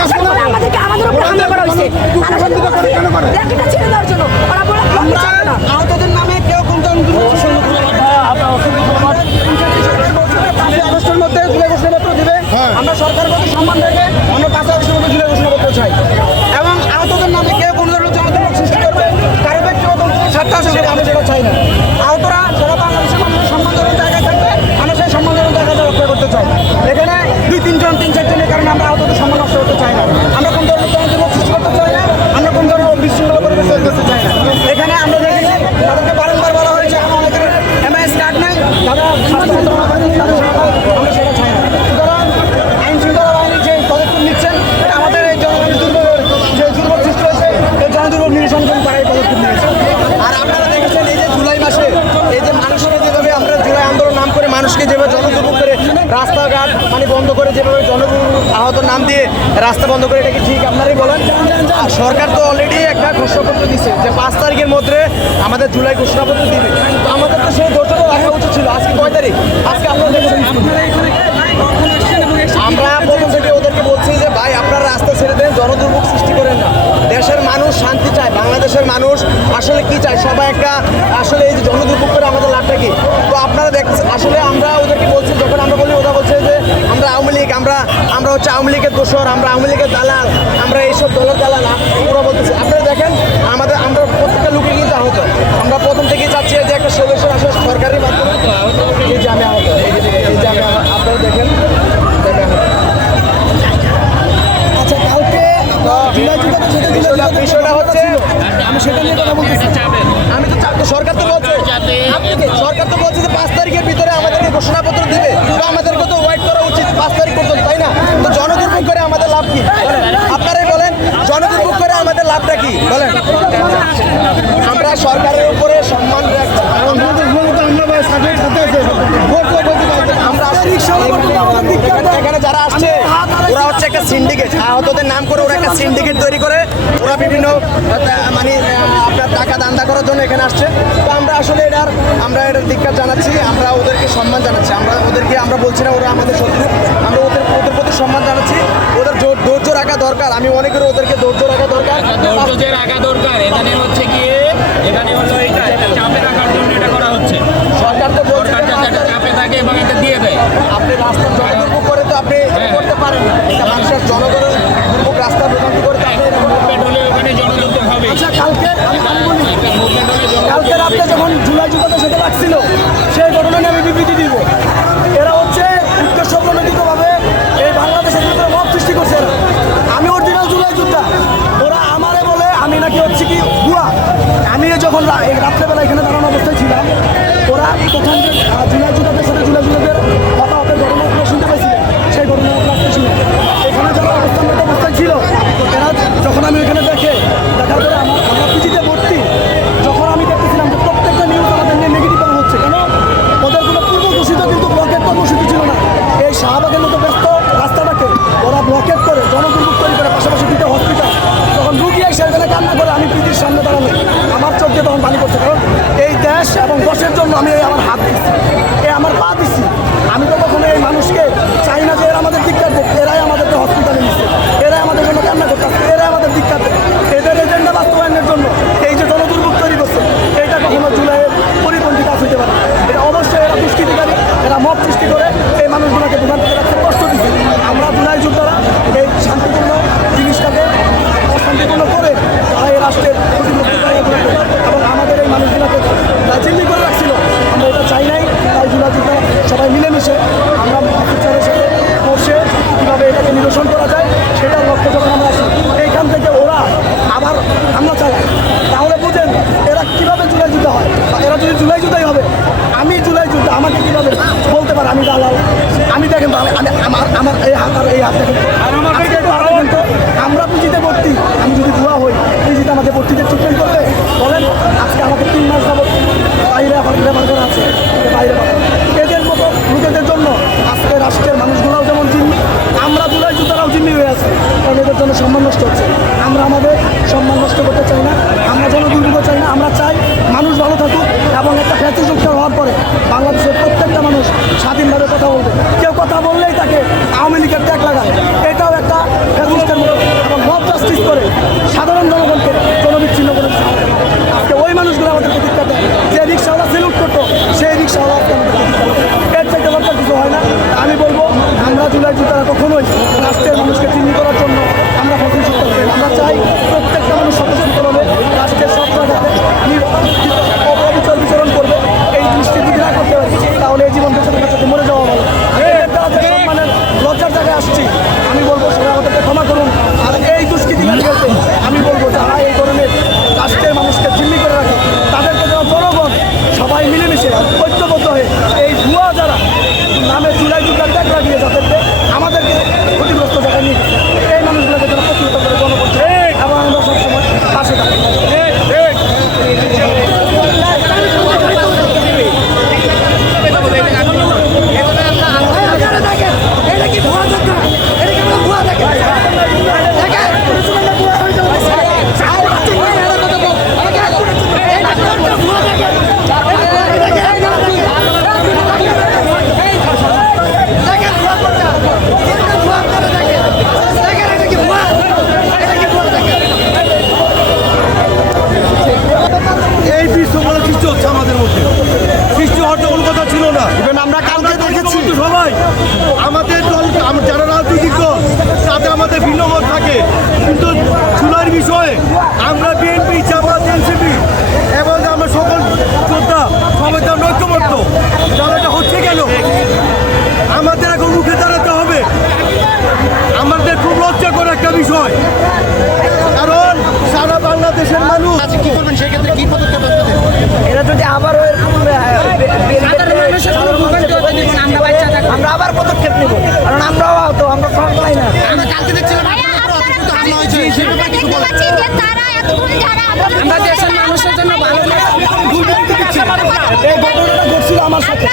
আমাদেরকে আমাদের উপর হামলা করা হয়েছে। র্যাকেটটা ছেড়ে দেওয়ার জন্য। ওরা বলে আহতদের নামে কেউ কোন হ্যাঁ। আমরা সরকার প্রতি সম্মান রেখে আমরা পাঁচ আগস্টের মধ্যে জুলাই ঘোষণাপত্র চাই। এবং আহতদের আমরা সেটা চাই না সুতরাং আইন শৃঙ্খলা বাহিনী যে পদক্ষেপ নিচ্ছেন এটা আমাদের এই জনগণের দুর্ভোগ যে দুর্ভোগ সৃষ্টি হয়েছে এই জনদুর্ভোগ নিরসন করে তারা এই পদক্ষেপ নিয়েছে আর আপনারা দেখেছেন এই যে জুলাই মাসে এই যে মানুষকে যেভাবে আমরা জুলাই আন্দোলন নাম করে মানুষকে যেভাবে জনদুর্ভোগ করে রাস্তাঘাট মানে বন্ধ করে যেভাবে জনদুর্ভোগ আহত নাম দিয়ে রাস্তা বন্ধ করে এটা কি ঠিক আপনারাই বলেন? সরকার তো অলরেডি একটা ঘোষণাপত্র দিচ্ছে যে পাঁচ তারিখের মধ্যে আমাদের জুলাই ঘোষণাপত্র দিবে। তো আমাদের তো সেই দোষটা রাখা উচিত ছিল আজকে কয় তারিখ? আজকে আপনারা দেখেছেন আমরা প্রথম থেকে ওদেরকে বলছি যে ভাই আপনারা রাস্তা ছেড়ে দেন জনদুর্ভোগ সৃষ্টি করেন না। দেশের মানুষ শান্তি চায় বাংলাদেশের মানুষ আসলে কি চায়? সবাই একটা আসলে এই যে জনদুর্ভোগ করে আমাদের লাভটা কি? তো আপনারা দেখছেন আসলে আমরা ওদেরকে বলছি যখন আমরা বলি ওরা বলছে যে আমরা আওয়ামী লীগ আমরা আমরা হচ্ছে আওয়ামী লীগের দোষর আমরা আওয়ামী লীগের দালাল আমরা এইসব দলের দালাল ওরা বলতেছে আপনারা দেখেন আমাদের আমরা প্রত্যেকটা লোকে কিন্তু আহত। আমরা প্রথম থেকেই চাচ্ছি যে একটা সলিউশন আসলে সরকারি মাধ্যমে এই যে আমি আহত এই যে আমি আপনারা দেখেন আচ্ছা কালকে বিষয়টা হচ্ছে আমি সেটা নিয়ে কথা বলতেছি। আমি তো সরকার তো বলছে সরকার তো বলছে যে পাঁচ তারিখের ভিতরে আমাদেরকে ঘোষণাপত্র দিবে। তো আমাদেরকে তো উচিত পাঁচ তারিখ পর্যন্ত তাই না? তো জনদুর্ভোগ করে আমাদের লাভ কি? আপনারাই বলেন জনদুর্ভোগ করে আমাদের লাভটা কি? বলেন। আমরা সরকারের উপরে সম্মান এখানে- যারা আসছে, ওরা হচ্ছে একটা সিন্ডিকেট আহতদের নাম করে ওরা একটা সিন্ডিকেট তৈরি করে। ওরা বিভিন্ন মানে আপনার টাকা দান্দা করার জন্য এখানে আসছে। তো আমরা আসলে এটার, আমরা এটার ধিক্কার জানাচ্ছি, আমরা ওদেরকে সম্মান জানাচ্ছি। আমরা আমরা বলছি না ওরা আমাদের শত্রু আমরা ওদের ওদের প্রতি সম্মান জানাচ্ছি। ওদের জোর ধৈর্য রাখা দরকার। আমি মনে করি ওদেরকে ধৈর্য রাখা দরকার। ধৈর্য রাখা দরকার। এখানে হচ্ছে গিয়ে এখানে হলো এটা চাপে রাখার জন্য এটা করা হচ্ছে। সরকার তো বলছে চাপে থাকে এবং এটা দিয়ে দেয়। আপনি রাস্তার জনদুর্ভোগ করে তো আপনি এটা করতে পারেন না। এটা মানুষের জনগণের দুর্ভোগ রাস্তা ভোগান্তি করে তো আপনি এটা মুভমেন্ট হলে ওখানে জনযুদ্ধ হবে আচ্ছা কালকে আমি আমি বলি একটা মুভমেন্ট হলে জন কালকে রাত্রে যখন জুলাই জুতাতে সেটা রাখছিল সেই ঘটনা নিয়ে আমি বিবৃতি দিব এরা হচ্ছে উদ্দেশ্য প্রণোদিতভাবে এই বাংলাদেশের ভিতরে মত সৃষ্টি করছে এরা। আমি অরিজিনাল জুলাই যুদ্ধা ওরা আমারে বলে আমি নাকি হচ্ছে কি বুয়া আমি যখন রা- এই রাত্রেবেলা এখানে দাঁড়ানো অবস্থায় ছিলাম ওরা প্রথম যে ঝুলা জুলাই যুদ্ধের সাথে জুলাই ন্যায় সুযোগটা হওয়ার পরে বাংলাদেশের প্রত্যেকটা মানুষ স্বাধীনভাবে কথা বলবে। কেউ কথা বললেই তাকে আওয়ামী লীগের ট্যাগ লাগায়। এটাও একটা ফ্যাসিস্টের এবং মব জাস্টিস করে সাধারণ জনগণকে জনবিচ্ছিন্ন করে আজকে ওই মানুষগুলো আমাদের প্রতিজ্ঞা দেয়। যে রিক্সাওয়ালা সেলুট করতো, সেই রিক্সাওয়ালা আজকে আমাদের এর থেকে ব্যাপার কিছু হয় না। আমি বলব, আমরা জুলাই জুতারা কখনোই রাষ্ট্রের মানুষকে চিহ্নিত করার জন্য আমরা ফসল শিক্ষক আমরা চাই প্রত্যেকটা মানুষ সচেতন করবে রাষ্ট্রের সব জায়গাতে আসছি। আমি বলব সেরা কেন আমাদের এখন মুখে দাঁড়াতে হবে। আমাদের খুব লজ্জাকর একটা বিষয়। কারণ সারা বাংলাদেশের মানুষ কি করবেন? সেক্ষেত্রে কি পদক্ষেপ এরা যদি আবার আমরা আবার পদক্ষেপ নেব। কারণ আমরাও তো আমরা ফ্রন্ট লাইনার আমরা কালকে দেখছিলাম আমরা দেশের মানুষের জন্য ভালো এই ঘটনাটা ঘটছিল আমার সাথে।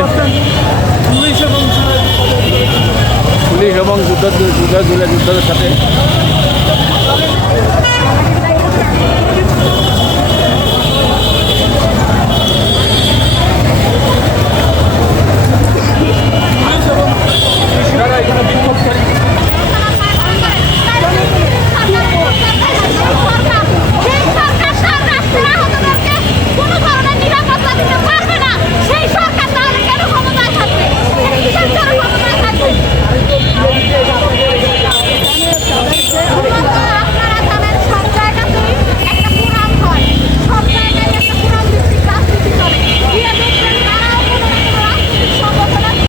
করছে পুলিশ এবং যুদ্ধ যুদ্ধ জুলাই সাথে। এখানে বিক্ষোভ